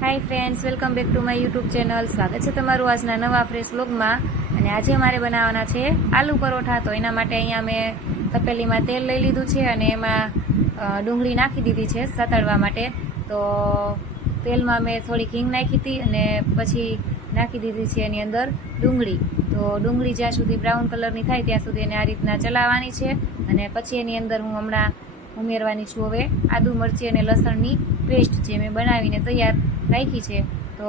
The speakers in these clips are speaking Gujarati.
Hi friends, welcome back to my YouTube channel. સ્વાગત છે તમારું આજના નવા ફ્રેશ વ્લોગમાં. અને આજે મારે બનાવવાના છે આલુ પરોઠા. તો એના માટે અહીંયા મેં તપેલીમાં તેલ લઈ લીધું છે અને એમાં ડુંગળી નાખી દીધી છે સાતળવા માટે. તો તેલમાં મેં થોડીક હિંગ નાખી હતી અને પછી નાખી દીધી છે એની અંદર ડુંગળી. તો ડુંગળી જ્યાં સુધી બ્રાઉન કલરની થાય ત્યાં સુધી એને આ રીતના ચલાવવાની છે. અને પછી એની અંદર હું હમણાં ઉમેરવાની છું હવે આદુ મરચી અને લસણની પેસ્ટ જે મેં બનાવીને તૈયાર રાખી છે. તો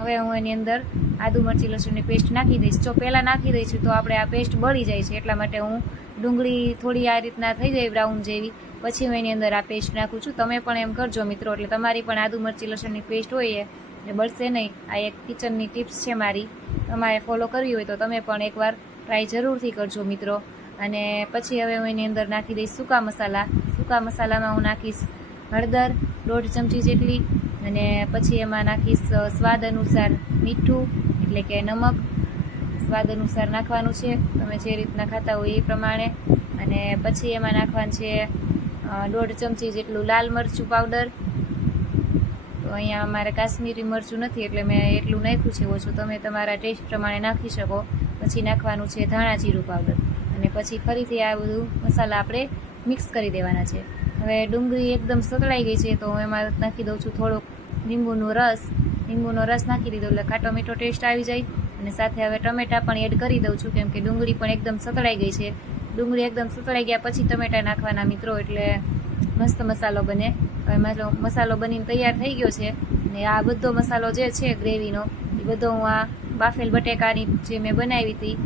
હવે હું એની અંદર આદુ મરચી લસણની પેસ્ટ નાખી દઈશ. જો પહેલાં નાખી દઈશું તો આપણે આ પેસ્ટ બળી જાય છે, એટલા માટે હું ડુંગળી થોડી આ રીતના થઈ જાય બ્રાઉન જેવી પછી હું એની અંદર આ પેસ્ટ નાખું છું. તમે પણ એમ કરજો મિત્રો, એટલે તમારી પણ આદુ મરચી લસણની પેસ્ટ હોય એ બળશે નહીં. આ એક કિચનની ટિપ્સ છે મારી, તમારે ફોલો કરવી હોય તો તમે પણ એકવાર ટ્રાય જરૂરથી કરજો મિત્રો. અને પછી હવે હું એની અંદર નાખી દઈશ સૂકા મસાલા. સૂકા મસાલામાં હું નાખીશ હળદર 1.5 ચમચી જેટલી, અને પછી એમાં નાખીશ સ્વાદ અનુસાર મીઠું એટલે કે નમક સ્વાદ અનુસાર નાખવાનું છે, તમે જે રીતના ખાતા હોય એ પ્રમાણે. અને પછી એમાં નાખવાનું છે 1.5 ચમચી જેટલું લાલ મરચું પાવડર. તો અહીંયા અમારે કાશ્મીરી મરચું નથી એટલે મેં એટલું નાખ્યું છે ઓછું, તમે તમારા ટેસ્ટ પ્રમાણે નાખી શકો. પછી નાખવાનું છે ધાણા જીરું પાવડર. અને પછી ફરીથી આ બધું મસાલા આપણે મિક્સ કરી દેવાના છે. હવે ડુંગળી એકદમ સતળાઈ ગઈ છે તો હું એમાં નાખી દઉં છું થોડોક લીંબુનો રસ નાખી દીધો એટલે ખાટો મીઠો ટેસ્ટ આવી જાય. અને સાથે હવે ટમેટાં પણ એડ કરી દઉં છું, કેમ કે ડુંગળી પણ એકદમ સતળાઈ ગઈ છે. ડુંગળી એકદમ સતળાઈ ગયા પછી ટમેટાં નાખવાના મિત્રો, એટલે મસ્ત મસાલો બને. હવે મસાલો બનીને તૈયાર થઈ ગયો છે. અને આ બધો મસાલો જે છે ગ્રેવીનો એ બધો હું આ બાફેલ બટેકાની જે મેં બનાવી હતી,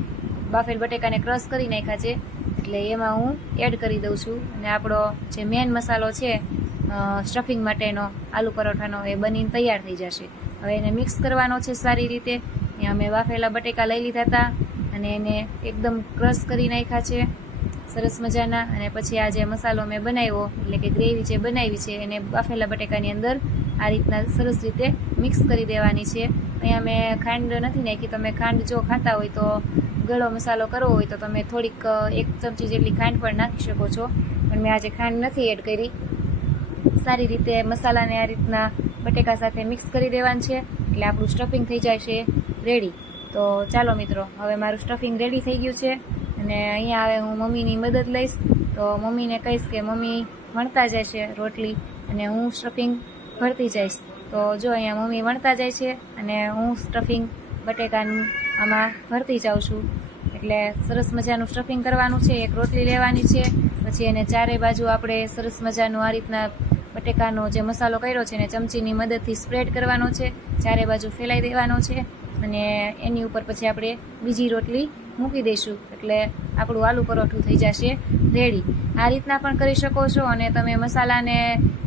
બાફેલ બટેકાને ક્રશ કરી નાખ્યા છે એટલે એમાં હું એડ કરી દઉં છું. અને આપણો જે મેન મસાલો છે સ્ટફિંગ માટેનો આલુ પરોઠાનો એ બનીને તૈયાર થઈ જશે. હવે એને મિક્સ કરવાનો છે સારી રીતે. અહીંયા મેં બાફેલા બટેકા લઈ લીધા હતા અને એને એકદમ ક્રશ કરી નાખ્યા છે સરસ મજાના. અને પછી આ જે મસાલો મેં બનાવ્યો એટલે કે ગ્રેવી જે બનાવી છે એને બાફેલા બટેકાની અંદર આ રીતના સરસ રીતે મિક્સ કરી દેવાની છે. અહીંયા મેં ખાંડ નથી નાખી, તમે ખાંડ જો ખાતા હોય તો ગળો મસાલો કરવો હોય તો તમે થોડીક 1 ચમચી જેટલી ખાંડ પણ નાખી શકો છો, પણ મેં આજે ખાંડ નથી એડ કરી. સારી રીતે મસાલાને આ રીતના બટેકા સાથે મિક્સ કરી દેવાનું છે એટલે આપણું સ્ટફિંગ થઈ જાય છે રેડી. તો ચાલો મિત્રો, હવે મારું સ્ટફિંગ રેડી થઈ ગયું છે. અને અહીંયા હવે હું મમ્મીની મદદ લઈશ. તો મમ્મીને કહીશ કે મમ્મી વણતા જાય છે રોટલી અને હું સ્ટફિંગ ભરતી જઈશ. તો જો અહીંયા મમ્મી વણતા જાય છે અને હું સ્ટફિંગ બટેકાનું આમાં ભરતી જાઉં છું. એટલે સરસ મજાનું સ્ટફિંગ કરવાનું છે. એક રોટલી લેવાની છે, પછી એને ચારે બાજુ આપણે સરસ મજાનું આ રીતના બટેકાનો જે મસાલો કર્યો છે એને ચમચીની મદદથી સ્પ્રેડ કરવાનો છે, ચારે બાજુ ફેલાઈ દેવાનો છે. અને એની ઉપર પછી આપણે બીજી રોટલી મૂકી દઈશું એટલે આપણું આલુ પરોઠું થઈ જશે રેડી. આ રીતના પણ કરી શકો છો. અને તમે મસાલાને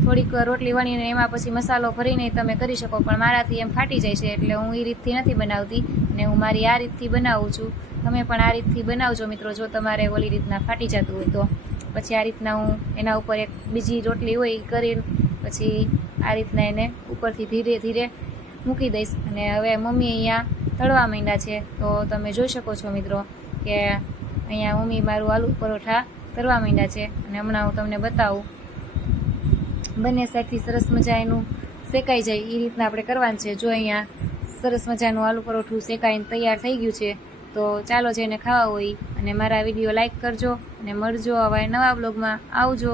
થોડીક રોટલી વણીને એમાં પછી મસાલો ભરીને તમે કરી શકો, પણ મારાથી એમ ફાટી જાય છે એટલે હું એ રીતથી નથી બનાવતી અને હું મારી આ રીતથી બનાવું છું. તમે પણ આ રીતથી બનાવજો મિત્રો, જો તમારે ઓલી રીતના ફાટી જતું હોય તો. પછી આ રીતના હું એના ઉપર એક બીજી રોટલી હોય એ કરીને પછી આ રીતના એને ઉપરથી ધીરે ધીરે મૂકી દઈશ. અને હવે મમ્મી અહીંયા તળવા માંડ્યા છે. તો તમે જોઈ શકો છો મિત્રો કે અહીંયા મમ્મી મારું આલુ પરોઠા તળવા માંડ્યા છે. અને હમણાં હું તમને બતાવું, બંને સાઈડથી સરસ મજા એનું શેકાઈ જાય એ રીતના આપણે કરવાનું છે. જો અહીંયા સરસ મજાનું આલુ પરોઠું શેકાઈને તૈયાર થઈ ગયું છે. તો ચાલો જેને ખાવા હોય અને મારા વિડીયો લાઈક કરજો અને મળજો હવે નવા બ્લોગમાં. આવજો.